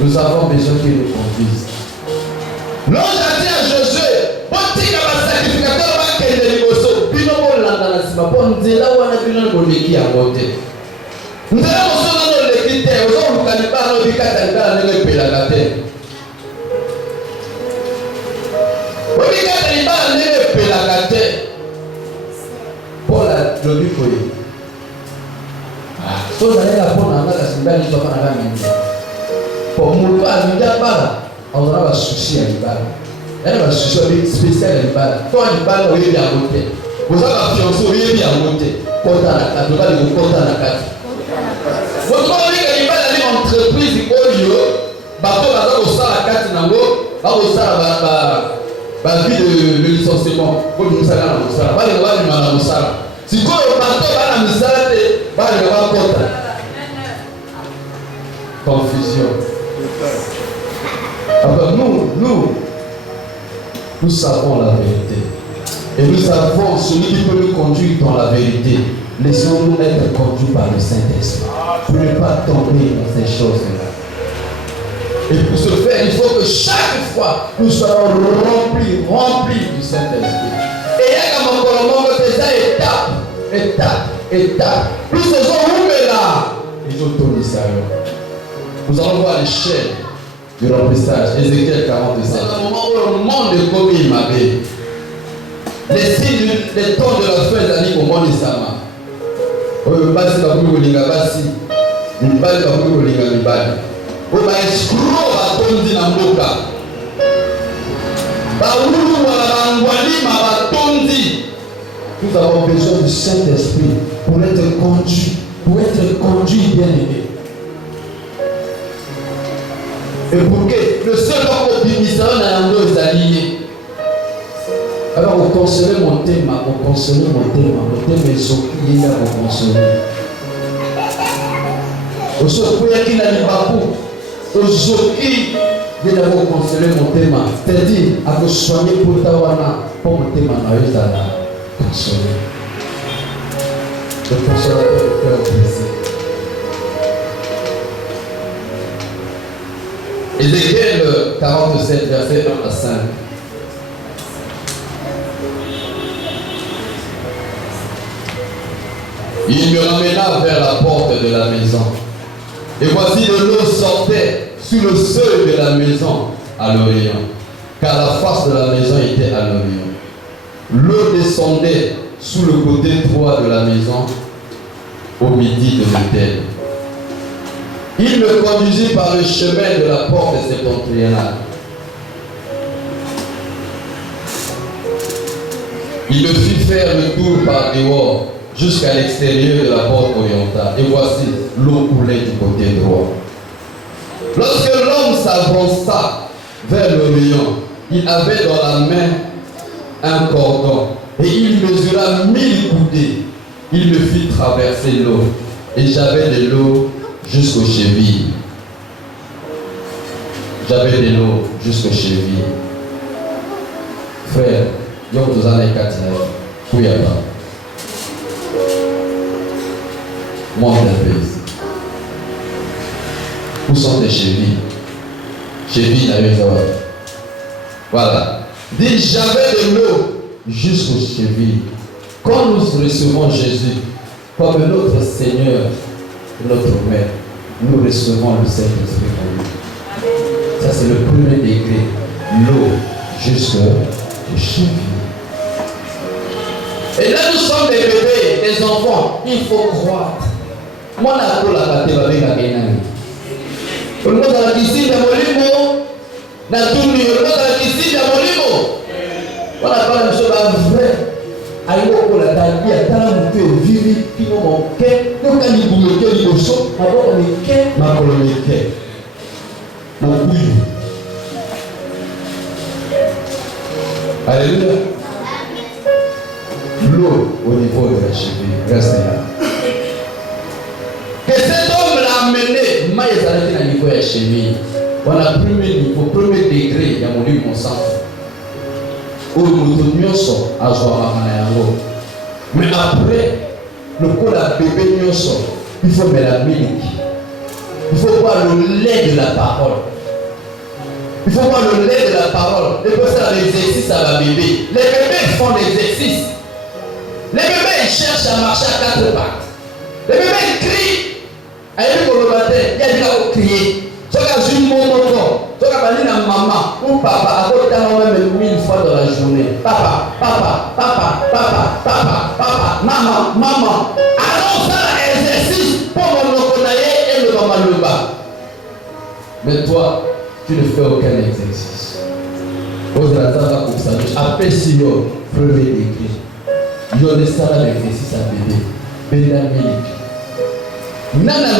nous avons besoin qu'il nous conduise. L'ange a dit à Josué, bon tika ba sacrificateur ba kende liboso, bino mo landa na sima, bon nzela wana bino ko leki ya bote. Nzela mo sona no leki te, ozo lukani ba no bikata ngala ne pela kate. libala to pa na mingi pour mon cas libala on aura souci à libala elle va souci spécial à libala toi libala oui bien monter vous avez fiancé oui bien monter kota na kati ba de kota na kati vous savez que libala ni entreprise oyo bato baza ko sala kati nango ba ko sala ba vie de licenciement pour nous ça na musala ba le ba ni na musala si quoi bato ba na musala te ba le ba kota confusion. Alors nous savons la vérité. Et nous savons celui qui peut nous conduire dans la vérité. Laissons-nous être conduits par le Saint-Esprit. Pour ne pas tomber dans ces choses-là. Et pour ce faire, il faut que chaque fois nous soyons remplis du Saint-Esprit. Et il y a comme encore étape. Plus nous sommes là, ils ont tourné ça. Nous allons voir l'échelle du remplissage. Ézéchiel 47. Dans le moment où le monde est comme il m'avait. Les signes, les temps de la fin, c'est-à-dire au monde de Sama. Oui, basi bakumi kolinga basi. Mibali bakumi kolinga mibali. Oui, escroc batondi na mboka. Baulu wala bangwalima batondi. Nous avons besoin du Saint-Esprit pour être conduit bien aimé. Et pour que le seul homme optimiste dans la langue est allié. Alors, on consoler mon thème est zoki, il y a mon consoler. Au secours, il y a qui au zoki, il y a mon consoler mon thème. C'est-à-dire, à vous soigner pour tawana, pour mon thème, à eux, à la consoler. Le consolateur de cœur brisé. Ézéchiel 47, verset 1 à 5. Il me ramena vers la porte de la maison. Et voici de l'eau sortait sur le seuil de la maison à l'Orient. Car la face de la maison était à l'Orient. L'eau descendait sous le côté droit de la maison au midi de l'autel. Il me conduisit par le chemin de la porte septentrionale. Il me fit faire le tour par dehors jusqu'à l'extérieur de la porte orientale. Et voici, l'eau coulait du côté droit. Lorsque l'homme s'avança vers l'Orient, il avait dans la main un cordon et il mesura 1000 coudées. Il me fit traverser l'eau et j'avais de l'eau jusqu'aux chevilles. J'avais de l'eau jusqu'aux chevilles. Frère, il y a deux années 4 où il y a pas. Monte un peu ici. Où sont tes chevilles? Chevilles à eux. Voilà. Dit, j'avais de l'eau jusqu'aux chevilles. Quand nous recevons Jésus comme notre Seigneur, notre Maître, nous recevons le Saint-Esprit en nous. Ça, c'est le premier degré. L'eau jusqu'aux chevilles. Et là, nous sommes des bébés, des enfants. Il faut croire. Moi, je suis là, je suis là, je suis là. Je suis là, je suis là, je suis là. On a parlé de ce vrai. Aïe, la taille, à monter au vivre, qui nous manquait. Nous, quand il bouge, il bouge, avant on est quai, ma colonie quai. Mon bouille. Alléluia. L'eau au niveau de la cheville, reste là. Que cet homme l'a amené, mais il s'arrête à niveau de la cheville. On a premier niveau, premier degré, il y a mon livre, mon sang. Mais après, le coup de bébé il faut mettre la milk. Il faut boire le lait de la parole. Il faut boire le lait de la parole. Et pour faire l'exercice à la bébé. Les bébés font l'exercice. Les bébés ils cherchent à marcher à 4 pattes. Les bébés ils crient. Aïe pour le matin, il y a des gens qui crient. Ce qui a une moto. Ce qui a une maman ou papa, à côté même 1000 fois dans la journée. Papa, papa, papa, papa, papa, papa, maman, maman. Allons faire l'exercice pour mon loconaye et le maman. le bas. Mais toi, tu ne fais aucun exercice. Après si yo, premier degré. Yo ne sera l'exercice à bébé. Bénamique. Nana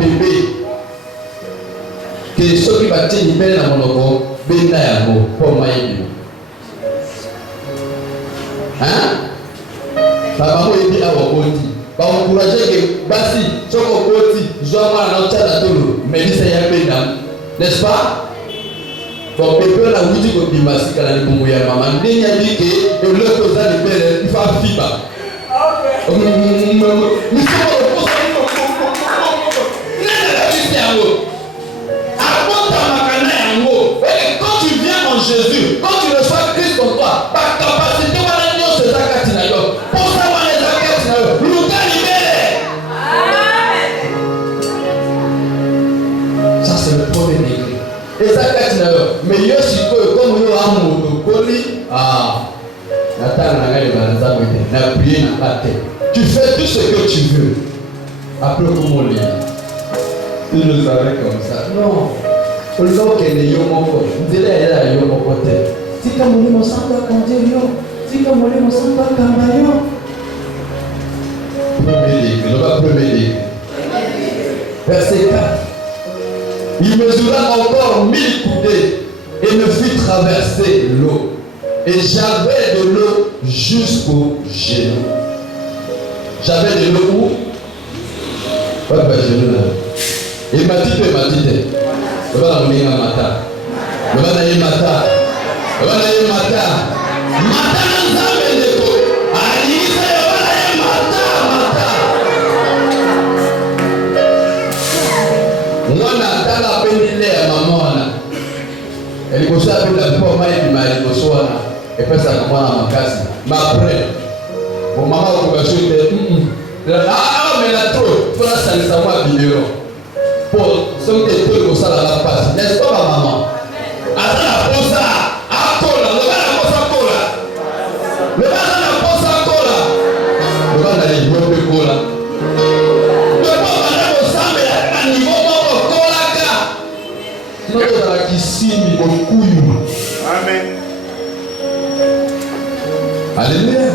le bébé. Que ceux qui battent les bébés dans mon logo, bénayamo, pour moi. Hein? Papa, moi, il dit à Wokoti. Bah, encourager que Bassi, Choko Koti, Joama, Nancha, Tolo, mais il s'est appelé d'âme. N'est-ce pas? Donc, bébé, la ouïe du Bimasi, quand elle est pour mouiller, maman, il y a dit que le lot de bébé, il faut un fiba. Mais c'est pas le poste. Quand tu viens en Jésus, quand tu reçois Christ en toi, par capacité, c'est ça que tu as. Pour ça, ça c'est le premier degré. Et ça, mais il y a aussi comme il y a un mot tu fais tout ce que tu veux. Après, comment on lit? Il nous avait comme ça. Non. Le nom qui est Yomoko. Il dit là, Yomoko. Si comme on est mon sang, si comme on est mon sang, premier degré. Verset 4. Il mesura encore 1000 coudées et me fit traverser l'eau. Et j'avais de l'eau jusqu'au genou. J'avais de l'eau où? Pas de genou là. Et m'a dit, le va la mourir à matin. Le va la matin. Le va la matin. Matin, nous avons des coups. Allez, le va la matin. Moi, n'a pas appelé à maman. Elle est comme ça, elle a pour moi, et puis m'a dit, et puis ça commence à ma casse. Mais après, mon maman a commencé à dire, ah, mais la trop, il faut la salir à moi, vidéo. Pour ceux qui étaient comme ça, la passe. N'est-ce pas, ma maman? Attends, la pose à cola, le gars la pose à cola. Le gars la pose à cola. Le gars la dit, je peux cola. Le gars la pose à mais à niveau, mon cola, gars. Sinon, tu as la qui signe, mon couillou. Amen. Alléluia.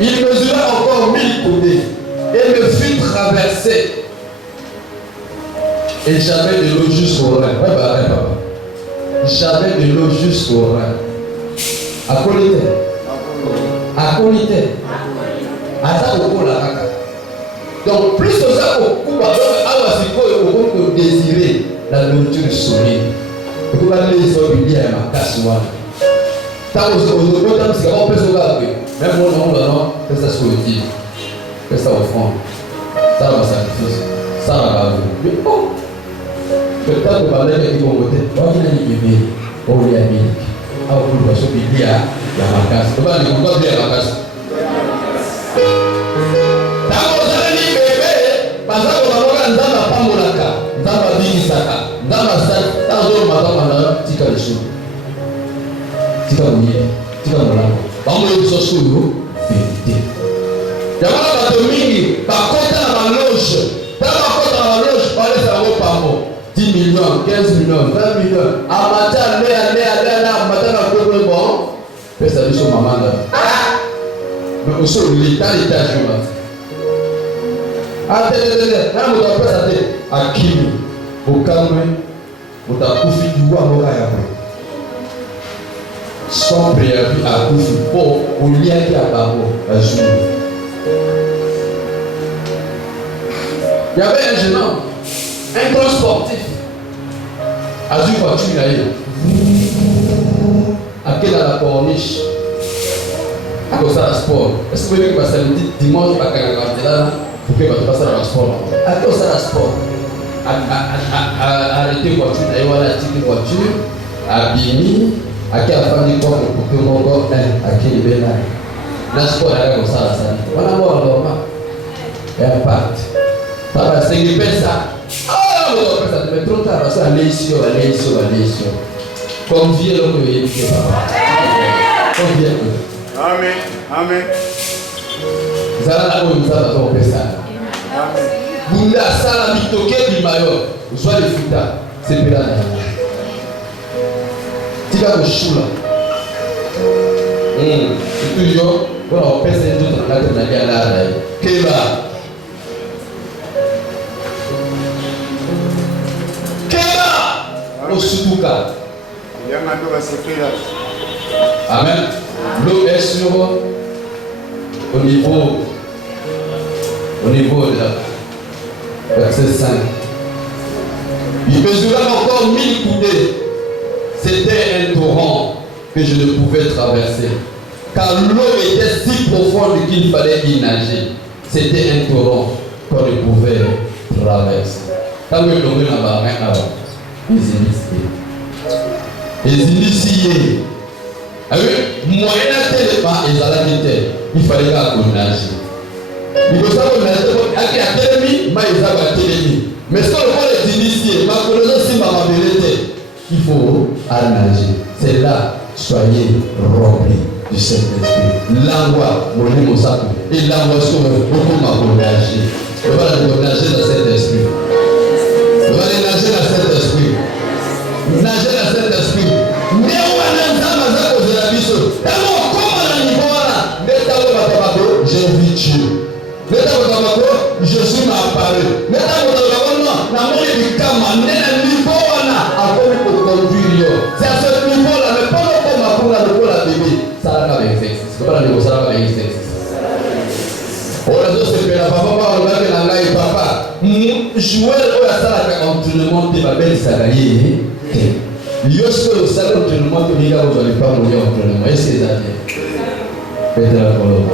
Il mesura encore 1000 coudées et me fit traverser. Et j'avais de l'eau jusqu'au rein. J'avais de l'eau jusqu'au rein. À qualité. À qualité. À ça, au coup, là. Donc, plus que ça, au coup, on peut désirer la nourriture solide. On peut aller les autres dire à ma casse. Tant que vous avez c'est qu'on peut se garder. Même mon nom, fais ça sur le dit. Fais ça au fond. Ça va sacrifice. Ça va garder. Mais bon. Peut-être que vous allez dire qu'on vote. On vient de bébé. On vient de bébé. Ah, vous pouvez se dire à ma casse. Vous allez dire à ma casse. Tant que vous allez dire bébé, parce que vous allez dire à pas mon acca. Dans ma vie, ça. Dans ma salle, dans le matin, on a un petit cas de chou. Tika mwenye, tika mwanangu. Bamu yo bisosu yo, vérité. Yamana bato mingi, bakota na baloge. Tala bakota na baloge, pale sa wo pamo. 10 millions, 15 millions, 20 millions. Amata, allez, amata na kwe bon. Pesa biso mamanda. Mais aussi, l'état je m'en attends, na moto apesa te. Akimi, okamwe, utakufi juwa moka ya mwe. Sans préavis à Koufi pour au lien qui a Babo à jour. Il y avait un jeune homme, un grand sportif. À une voiture, il a eu. À quelle à la corniche? À cause de la sport. Est-ce que vous voulez que ça me dit dimanche à Kanakantela pour que vous fassiez la sport? À cause de la sport. Arrêtez la voiture, d'ailleurs, la petite voiture, à Bini. Aqui a famille comme pour que mon corps aqui il est là. La sport est comme ça la salle. On a mort normal. Impact. Papa c'est qui fait ça. Ah on fait ça mais trop tard parce que aller ici. Comme vieux l'homme il dit papa. Comme vieux. Amen. Amen. Ça là on nous a fait ça. bunda sala bitoke bimayo soit le futa c'est pela na tika ko shula toujours voilà on pèse les autres na tena ya la keba Osutuka. Amen. L'eau est sur au niveau de la verset 5. Il mesura encore 1000 coudées. C'était un torrent que je ne pouvais traverser. Car l'eau était si profonde qu'il fallait y nager. C'était un torrent qu'on ne pouvait traverser. Quand vous tombez dans la main avant. Les initiés. Ah oui, moyen tellement il fallait qu'on nage. Il faut savoir qu'on nage, mais ce qu'on voit les initiés, il faut nager. C'est là, soyez remplis du Saint-Esprit. L'envoi, mon nom et l'envoi sur le nager. On va nager dans cet esprit. On va aller nager dans cet esprit. Nager dans cet esprit. Mais on va dans la cause de la vie. D'abord, comme on a niveau là, j'invite Dieu. Je suis apparu. Mais c'est à ce niveau-là, mais pas le pour la bébé. Ça va avec sexe. C'est pas le ça va avec sexe. On a dit c'est que la papa, on a fait la live papa. Jouer au la entraînement de ma belle sagayé. Lorsque le salaire d'entraînement que les gars vous n'allez pas mourir en entraînement, est-ce que ça vient? Faites la colonne.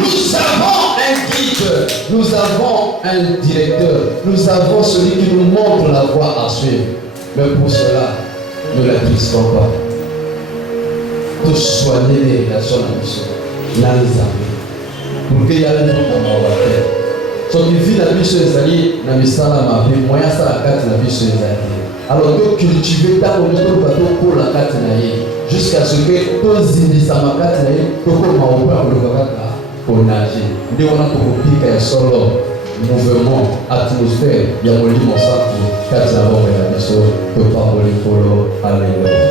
Nous avons un guide, nous avons un directeur, nous avons celui qui nous montre la voie à suivre. Mais pour cela, ne la crissons pas. Tous soigner les relations à nous, là les amis. Pour qu'il y ait un autre à ma terre. Ce qui vit la vie sur les alliés, n'a mis ça à ma vie, moyen ça la carte la vie sur les alliés. Alors que cultiver tant qu'on est bateau pour la carte jusqu'à ce que tous les indices à ma carte pour qu'on m'a ouvert le bagage pour nager. Nous on a pour piquer un solo mouvement, atmosphère, il y a mon lit, mon sac, carte la bombe et la mission, que pas pour les polos, alléluia.